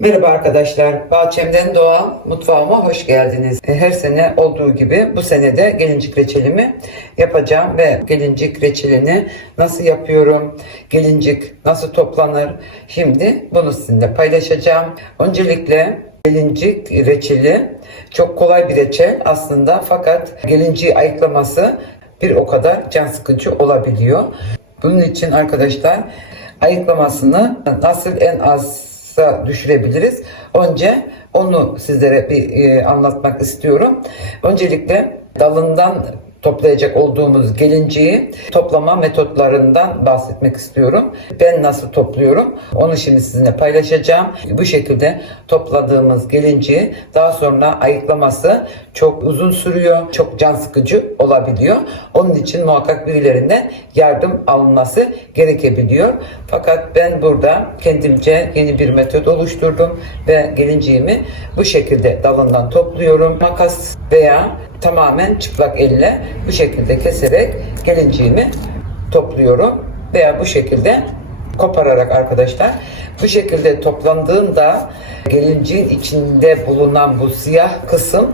Merhaba arkadaşlar, Bahçemden Doğal mutfağıma hoş geldiniz. E, Her sene olduğu gibi bu sene de gelincik reçelimi yapacağım ve gelincik reçelini nasıl yapıyorum, gelincik nasıl toplanır, şimdi bunu sizinle paylaşacağım. Öncelikle gelincik reçeli çok kolay bir reçel aslında fakat gelinciği ayıklaması bir o kadar can sıkıcı olabiliyor. Bunun için arkadaşlar ayıklamasını nasıl en az da düşürebiliriz. Önce onu sizlere bir e, anlatmak istiyorum. Öncelikle dalından toplayacak olduğumuz gelinciği toplama metotlarından bahsetmek istiyorum. Ben nasıl topluyorum? Onu şimdi sizinle paylaşacağım. Bu şekilde topladığımız gelinciği daha sonra ayıklaması çok uzun sürüyor. Çok can sıkıcı olabiliyor. Onun için muhakkak birilerinden yardım alınması gerekebiliyor. Fakat ben burada kendimce yeni bir metot oluşturdum ve gelinciğimi bu şekilde dalından topluyorum. Makas veya tamamen çıplak elle bu şekilde keserek gelinciğimi topluyorum veya bu şekilde kopararak arkadaşlar bu şekilde toplandığında gelinciğin içinde bulunan bu siyah kısım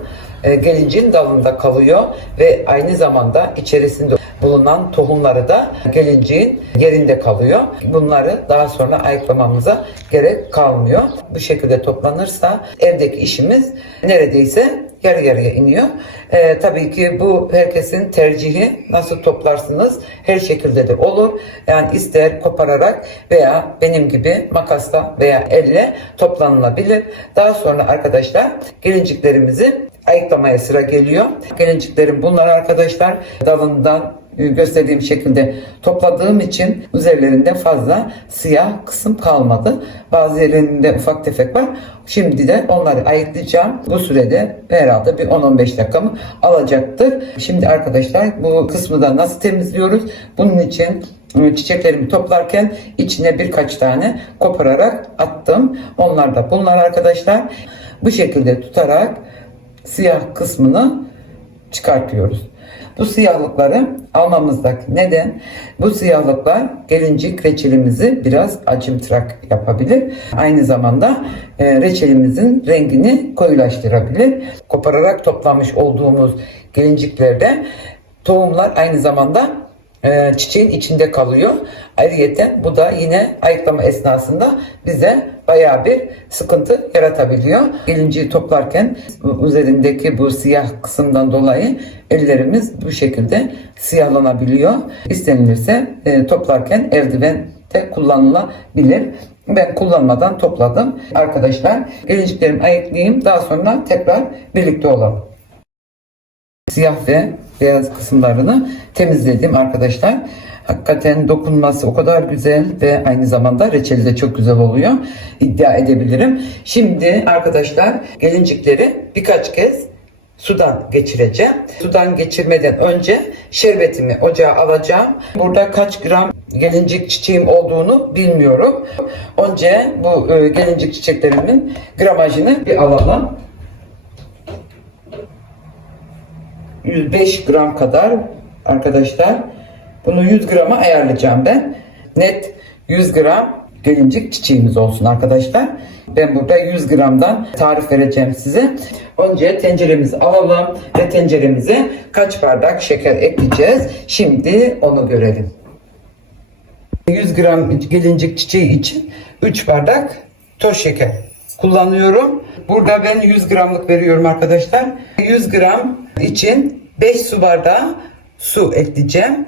gelincin dalında kalıyor ve aynı zamanda içerisinde bulunan tohumları da gelinciğin yerinde kalıyor. Bunları daha sonra ayıklamamıza gerek kalmıyor. Bu şekilde toplanırsa evdeki işimiz neredeyse yarı yarıya iniyor. Ee, tabii ki bu herkesin tercihi nasıl toplarsınız her şekilde de olur. Yani ister kopararak veya benim gibi makasla veya elle toplanılabilir. Daha sonra arkadaşlar gelinciklerimizi ayıklamaya sıra geliyor. Gelinciklerim bunlar arkadaşlar dalından e, gösterdiğim şekilde topladığım için üzerlerinde fazla siyah kısım kalmadı. Bazı yerlerinde ufak tefek var. Şimdi de onları ayıklayacağım. Bu sürede herhalde bir 10-15 dakikamı alacaktır. Şimdi arkadaşlar bu kısmı da nasıl temizliyoruz? Bunun için e, çiçeklerimi toplarken içine birkaç tane kopararak attım. Onlar da bunlar arkadaşlar. Bu şekilde tutarak siyah kısmını çıkartıyoruz. Bu siyahlıkları almamızdaki neden bu siyahlıklar gelincik reçelimizi biraz acımtırak yapabilir. Aynı zamanda e, reçelimizin rengini koyulaştırabilir. Kopararak toplamış olduğumuz gelinciklerde tohumlar aynı zamanda e, çiçeğin içinde kalıyor. Ayrıyeten bu da yine ayıklama esnasında bize bayağı bir sıkıntı yaratabiliyor. Gelinciyi toplarken üzerindeki bu siyah kısımdan dolayı ellerimiz bu şekilde siyahlanabiliyor. İstenilirse e, toplarken eldiven de kullanılabilir. Ben kullanmadan topladım. Arkadaşlar gelinciklerimi ayıklayayım. Daha sonra tekrar birlikte olalım siyah ve beyaz kısımlarını temizledim arkadaşlar. Hakikaten dokunması o kadar güzel ve aynı zamanda reçeli de çok güzel oluyor. İddia edebilirim. Şimdi arkadaşlar gelincikleri birkaç kez sudan geçireceğim. Sudan geçirmeden önce şerbetimi ocağa alacağım. Burada kaç gram gelincik çiçeğim olduğunu bilmiyorum. Önce bu e, gelincik çiçeklerimin gramajını bir alalım. 105 gram kadar arkadaşlar. Bunu 100 grama ayarlayacağım ben. Net 100 gram gelincik çiçeğimiz olsun arkadaşlar. Ben burada 100 gramdan tarif vereceğim size. Önce tenceremizi alalım ve tenceremize kaç bardak şeker ekleyeceğiz. Şimdi onu görelim. 100 gram gelincik çiçeği için 3 bardak toz şeker kullanıyorum. Burada ben 100 gramlık veriyorum arkadaşlar. 100 gram için 5 su bardağı su ekleyeceğim.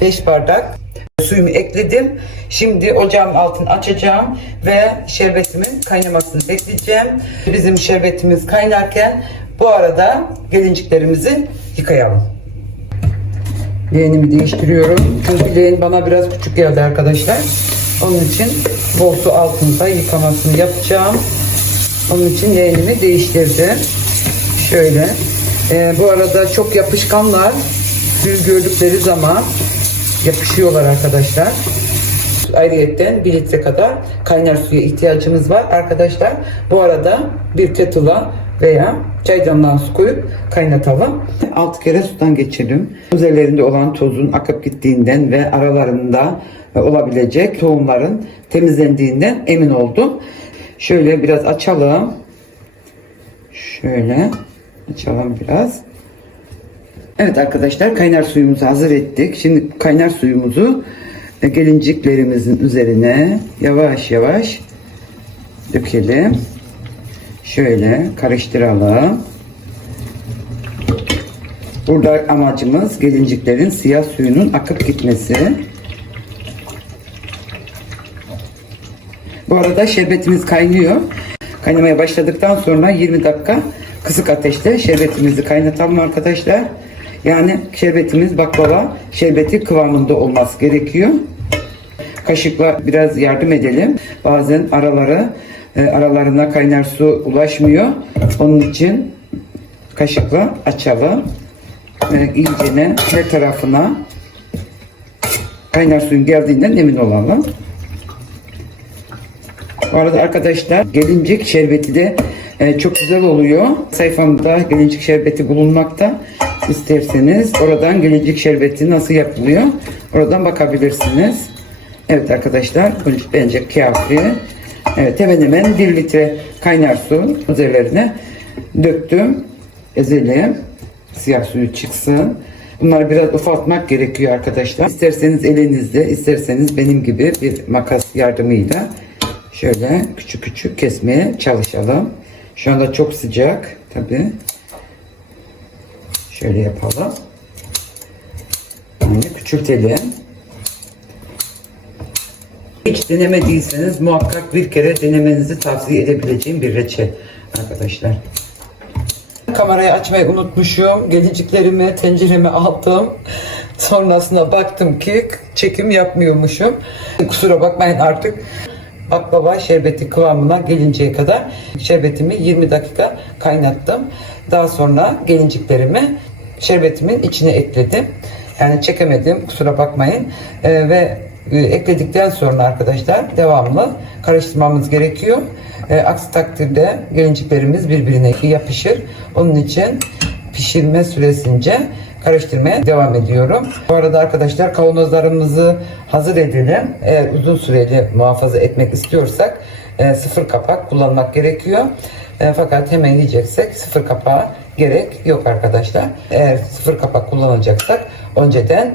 5 bardak suyumu ekledim. Şimdi ocağın altını açacağım ve şerbetimin kaynamasını bekleyeceğim. Bizim şerbetimiz kaynarken bu arada gelinciklerimizi yıkayalım. Leğenimi değiştiriyorum. Çünkü leğen bana biraz küçük geldi arkadaşlar. Onun için bol su altında yıkamasını yapacağım. Onun için leğenimi değiştirdim. Şöyle. Ee, bu arada çok yapışkanlar. Gül gördükleri zaman yapışıyorlar arkadaşlar. Ayrıyetten 1 litre kadar kaynar suya ihtiyacımız var arkadaşlar. Bu arada bir kettle'a veya çaydanlığa su koyup kaynatalım. 6 kere sudan geçirelim. Üzerlerinde olan tozun akıp gittiğinden ve aralarında e, olabilecek tohumların temizlendiğinden emin oldum. Şöyle biraz açalım. Şöyle açalım biraz. Evet arkadaşlar kaynar suyumuzu hazır ettik. Şimdi kaynar suyumuzu e, gelinciklerimizin üzerine yavaş yavaş dökelim. Şöyle karıştıralım. Burada amacımız gelinciklerin siyah suyunun akıp gitmesi. Arada şerbetimiz kaynıyor. Kaynamaya başladıktan sonra 20 dakika kısık ateşte şerbetimizi kaynatalım arkadaşlar. Yani şerbetimiz baklava şerbeti kıvamında olması gerekiyor. Kaşıkla biraz yardım edelim. Bazen araları e, aralarına kaynar su ulaşmıyor. Onun için kaşıkla açalım. Ve iyicene her tarafına kaynar suyun geldiğinden emin olalım. Bu arada arkadaşlar gelincik şerbeti de e, çok güzel oluyor. Sayfamda gelincik şerbeti bulunmakta. İsterseniz oradan gelincik şerbeti nasıl yapılıyor oradan bakabilirsiniz. Evet arkadaşlar bence kafi. Evet hemen hemen 1 litre kaynar su üzerlerine döktüm. Ezelim. Siyah suyu çıksın. Bunları biraz ufaltmak gerekiyor arkadaşlar. İsterseniz elinizde, isterseniz benim gibi bir makas yardımıyla şöyle küçük küçük kesmeye çalışalım. Şu anda çok sıcak tabi. Şöyle yapalım. Yani küçültelim. Hiç denemediyseniz muhakkak bir kere denemenizi tavsiye edebileceğim bir reçel arkadaşlar. Kamerayı açmayı unutmuşum. Gelinciklerimi tencereme aldım. Sonrasında baktım ki çekim yapmıyormuşum. Kusura bakmayın artık baklava şerbeti kıvamına gelinceye kadar şerbetimi 20 dakika kaynattım. Daha sonra gelinciklerimi şerbetimin içine ekledim. Yani çekemedim kusura bakmayın. Ee, ve e, ekledikten sonra arkadaşlar devamlı karıştırmamız gerekiyor. E, aksi takdirde gelinciklerimiz birbirine yapışır. Onun için pişirme süresince karıştırmaya devam ediyorum. Bu arada arkadaşlar kavanozlarımızı hazır edelim. Eğer uzun süreli muhafaza etmek istiyorsak e, sıfır kapak kullanmak gerekiyor. E, fakat hemen yiyeceksek sıfır kapağa gerek yok arkadaşlar. Eğer sıfır kapak kullanacaksak önceden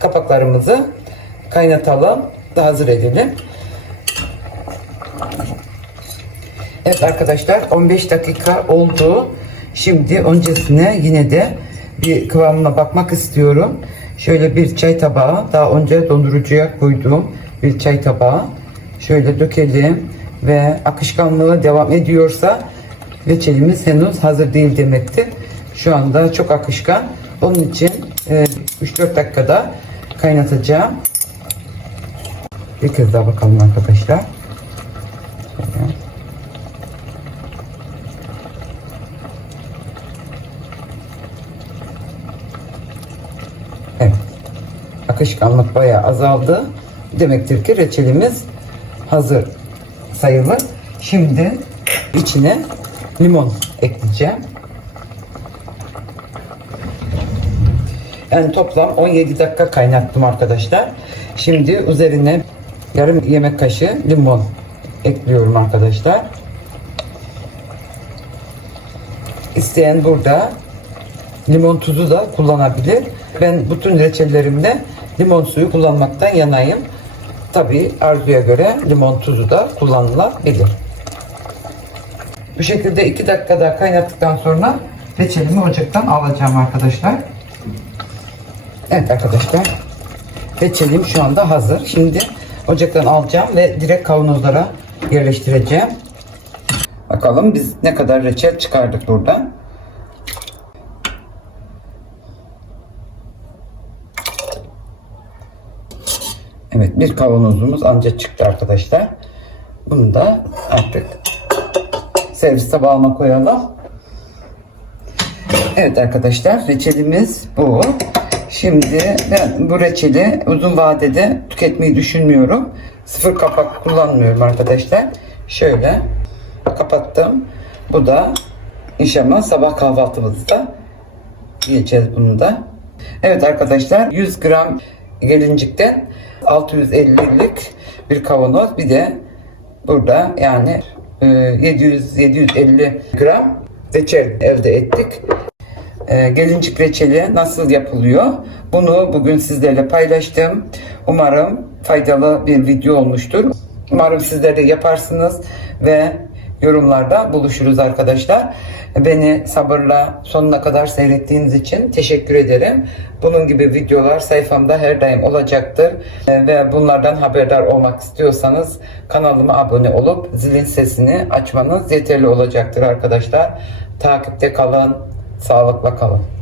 kapaklarımızı kaynatalım da hazır edelim. Evet arkadaşlar 15 dakika oldu. Şimdi öncesine yine de bir kıvamına bakmak istiyorum. Şöyle bir çay tabağı daha önce dondurucuya koyduğum bir çay tabağı. Şöyle dökelim ve akışkanlığı devam ediyorsa reçelimiz henüz hazır değil demektir. Şu anda çok akışkan. Onun için e, 3-4 dakikada kaynatacağım. Bir kez daha bakalım arkadaşlar. Akışkanlık bayağı azaldı. Demektir ki reçelimiz hazır sayılır. Şimdi içine limon ekleyeceğim. Yani toplam 17 dakika kaynattım arkadaşlar. Şimdi üzerine yarım yemek kaşığı limon ekliyorum arkadaşlar. İsteyen burada limon tuzu da kullanabilir. Ben bütün reçellerimde limon suyu kullanmaktan yanayım. Tabi arzuya göre limon tuzu da kullanılabilir. Bu şekilde 2 dakikada kaynattıktan sonra reçelimi ocaktan alacağım arkadaşlar. Evet arkadaşlar. Reçelim şu anda hazır. Şimdi ocaktan alacağım ve direkt kavanozlara yerleştireceğim. Bakalım biz ne kadar reçel çıkardık buradan. Evet bir kavanozumuz ancak çıktı arkadaşlar. Bunu da artık servis tabağına koyalım. Evet arkadaşlar reçelimiz bu. Şimdi ben bu reçeli uzun vadede tüketmeyi düşünmüyorum. Sıfır kapak kullanmıyorum arkadaşlar. Şöyle kapattım. Bu da inşallah sabah kahvaltımızda yiyeceğiz bunu da. Evet arkadaşlar 100 gram gelincikten 650'lik bir kavanoz bir de burada yani e, 700-750 gram reçel elde ettik. E, gelincik reçeli nasıl yapılıyor? Bunu bugün sizlerle paylaştım. Umarım faydalı bir video olmuştur. Umarım sizler de yaparsınız ve yorumlarda buluşuruz arkadaşlar. Beni sabırla sonuna kadar seyrettiğiniz için teşekkür ederim. Bunun gibi videolar sayfamda her daim olacaktır. Ve bunlardan haberdar olmak istiyorsanız kanalıma abone olup zilin sesini açmanız yeterli olacaktır arkadaşlar. Takipte kalın, sağlıkla kalın.